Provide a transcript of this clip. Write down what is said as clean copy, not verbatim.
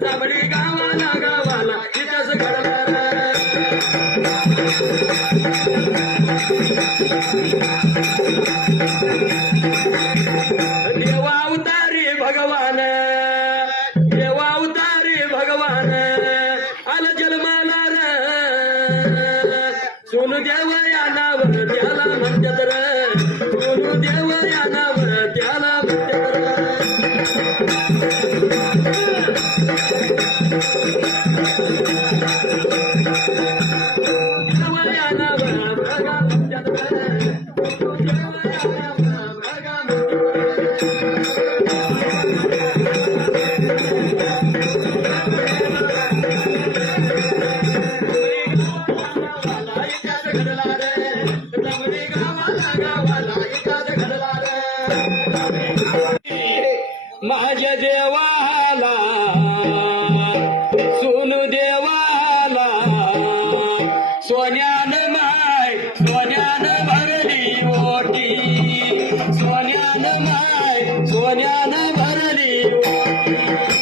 जाबडी गावाला गावाला इथंच घडला देवा उतारी भगवान देवा उतारी भगवान आला जन्माला सोनू देव या नावर त्याला म्हणतात सोनू देव या नावर त्याला माझ्या देवाला सोनू देवाला सोन्यानं भरली ओटी सोन्यानं भरली ओटी